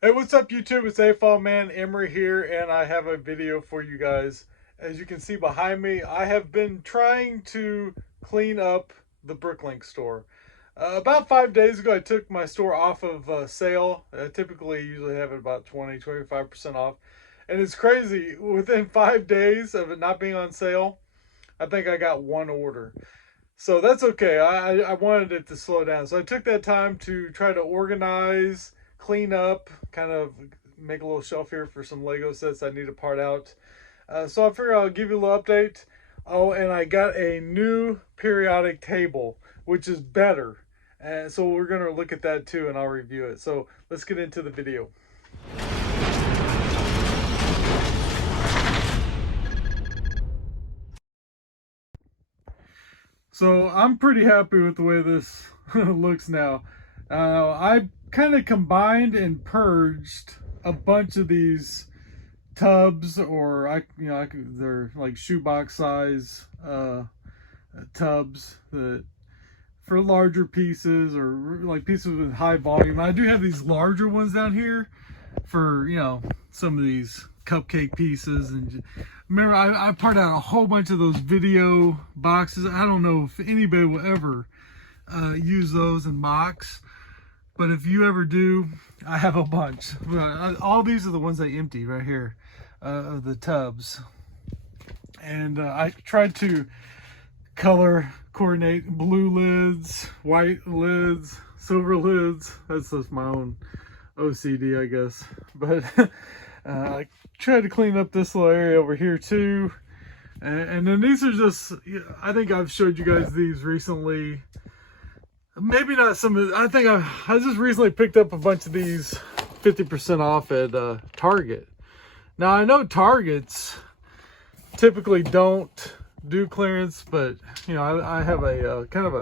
Hey, what's up, YouTube? It's AFOL man Emery here, and I have a video for you guys. As you can see behind me, I have been trying to clean up the BrickLink store. About 5 days ago, I took my store off of sale. I typically usually have it about 20–25% off. And it's crazy, within 5 days of it not being on sale, I think I got one order. So that's okay. I wanted it to slow down. So I took that time to try to organize, clean up, kind of make a little shelf here for some Lego sets I need to part out. So I figure I'll give you a little update. Oh, and I got a new periodic table, which is better. And so we're going to look at that too, and I'll review it. So let's get into the video. So I'm pretty happy with the way this looks now. I kind of combined and purged a bunch of these tubs, or they're like shoebox size tubs that for larger pieces or like pieces with high volume. I do have these larger ones down here for some of these cupcake pieces. And remember, I parted out a whole bunch of those video boxes. I don't know if anybody will ever use those in box, but if you ever do, I have a bunch. All these are the ones I emptied right here, of the tubs. And I tried to color coordinate blue lids, white lids, silver lids. That's just my own OCD, I guess. But I tried to clean up this little area over here too. And then these are just, I think I've showed you guys these recently. Maybe not some of, I think I just recently picked up a bunch of these 50% off at Target. Now I know Targets typically don't do clearance, but I have a kind of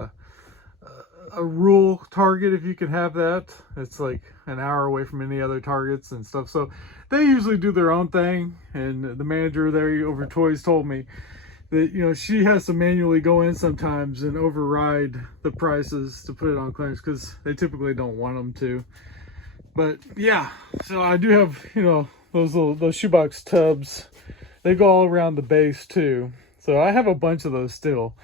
a rural Target, if you can have that. It's like an hour away from any other Targets and stuff, so they usually do their own thing. And the manager there over Toys told me that she has to manually go in sometimes and override the prices to put it on clearance because they typically don't want them to. But yeah, so I do have those shoebox tubs. They go all around the base too, so I have a bunch of those still.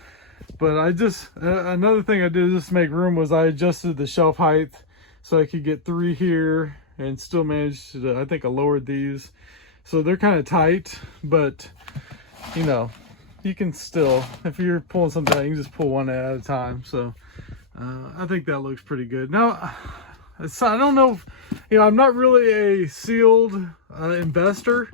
But I just another thing I did just to make room was I adjusted the shelf height so I could get 3 here and still managed to, I think I lowered these so they're kind of tight, but you can still, if you're pulling something out, you can just pull one at a time. So I think that looks pretty good. Now I don't know if, I'm not really a sealed investor.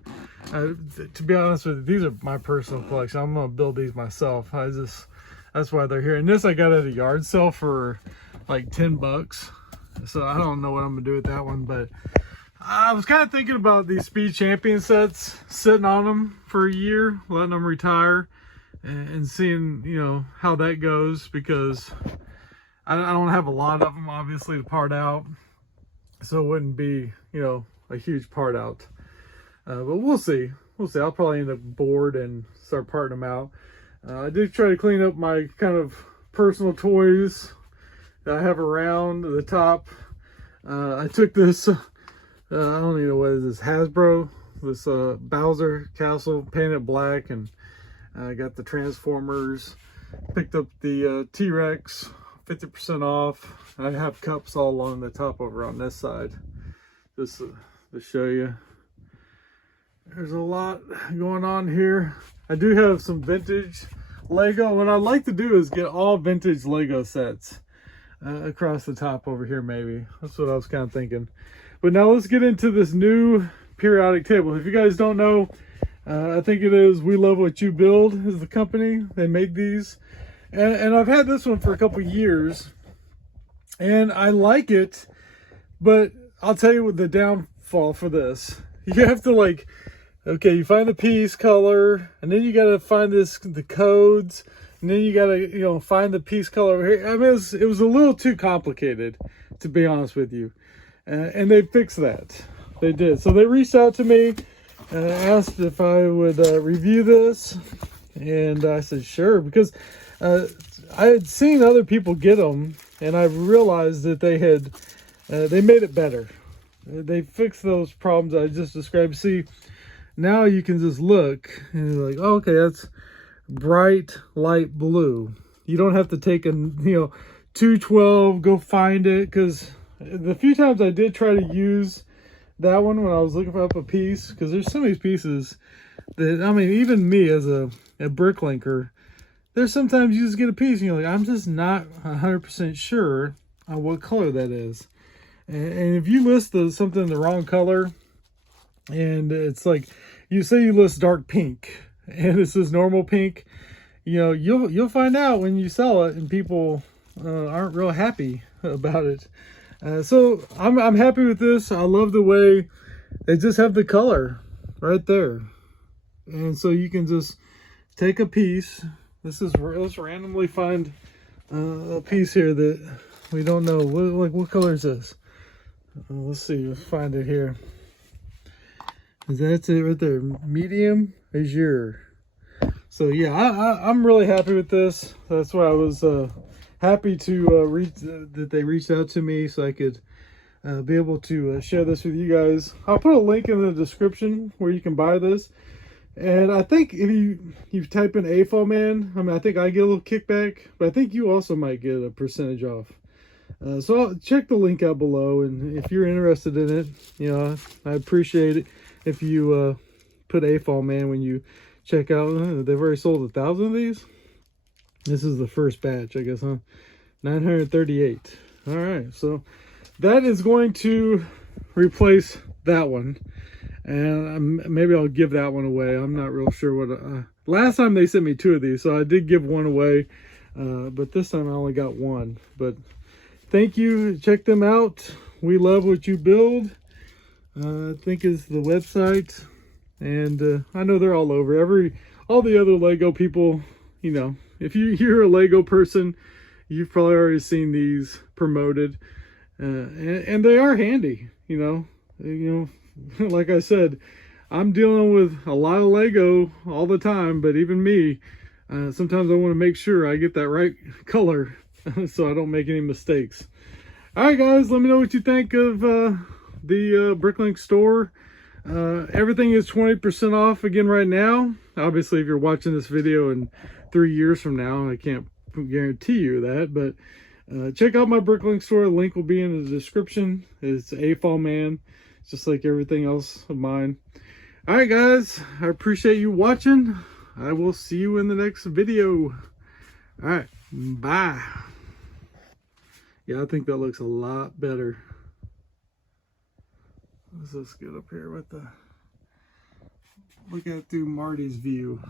To be honest with you, these are my personal collection. I'm gonna build these myself. That's why they're here. And this I got at a yard sale for like 10 bucks. So I don't know what I'm gonna do with that one, but I was kind of thinking about these Speed Champion sets, sitting on them for a year, letting them retire, and seeing how that goes, because I don't have a lot of them obviously to part out, so it wouldn't be a huge part out. But we'll see. I'll probably end up bored and start parting them out. I did try to clean up my kind of personal toys that I have around the top. I took this, I don't even know what it is, Hasbro, this Bowser Castle, painted black, and I got the Transformers. Picked up the T-Rex, 50% off. I have cups all along the top over on this side, just to show you. There's a lot going on here. I do have some vintage Lego. What I'd like to do is get all vintage Lego sets across the top over here, maybe. That's what I was kind of thinking. But now let's get into this new periodic table. If you guys don't know, I think it is We Love What You Build is the company. They made these. And I've had this one for a couple years. And I like it. But I'll tell you what the downfall for this. You have to okay, you find the piece color, and then you got to find the codes, and then you got to find the piece color over here. I mean, it was a little too complicated, to be honest with you. And they fixed that. They did. So they reached out to me and asked if I would review this, and I said sure, because I had seen other people get them, and I realized that they made it better. they fixed those problems I just described. See, now you can just look and you're like, oh, okay, that's bright light blue. You don't have to take a 212, go find it, because the few times I did try to use that one when I was looking for up a piece, because there's some of these pieces that, I mean, even me as a bricklinker, there's sometimes you just get a piece and you're like, I'm just not 100% sure on what color that is. And if you list something in the wrong color, and it's like, you say you list dark pink, and it says normal pink, you'll find out when you sell it, and people aren't real happy about it. So I'm happy with this. I love the way they just have the color right there, and so you can just take a piece. Let's randomly find a piece here that we don't know. What color is this? Let's see. Let's find it here. That's it right there. Medium azure. So yeah, I'm really happy with this. That's why I was happy to that they reached out to me so I could be able to share this with you guys. I'll put a link in the description where you can buy this. And I think if you type in AFOL man, I mean, I think I get a little kickback, but I think you also might get a percentage off. So I'll check the link out below, and if you're interested in it, I appreciate it if you put AFOL man when you check out. They've already sold 1,000 of these. This is the first batch, I guess, huh? 938. All right, so that is going to replace that one. And maybe I'll give that one away. I'm not real sure what... last time they sent me 2 of these, so I did give one away. But this time I only got 1. But thank you. Check them out. We love what you build. I think is the website. And I know they're all over. All the other Lego people, if you're a Lego person, you've probably already seen these promoted. And they are handy, like I said, I'm dealing with a lot of Lego all the time, but even me, sometimes I want to make sure I get that right color so I don't make any mistakes. All right, guys, let me know what you think of the BrickLink Store. Everything is 20% off again right now. Obviously, if you're watching this video in 3 years from now, I can't guarantee you that, but check out my BrickLink Store. The link will be in the description. It's AFOL man, just like everything else of mine. All right, guys, I appreciate you watching. I will see you in the next video. All right, bye. Yeah, I think that looks a lot better. Let's just get up here with look at it through Marty's view.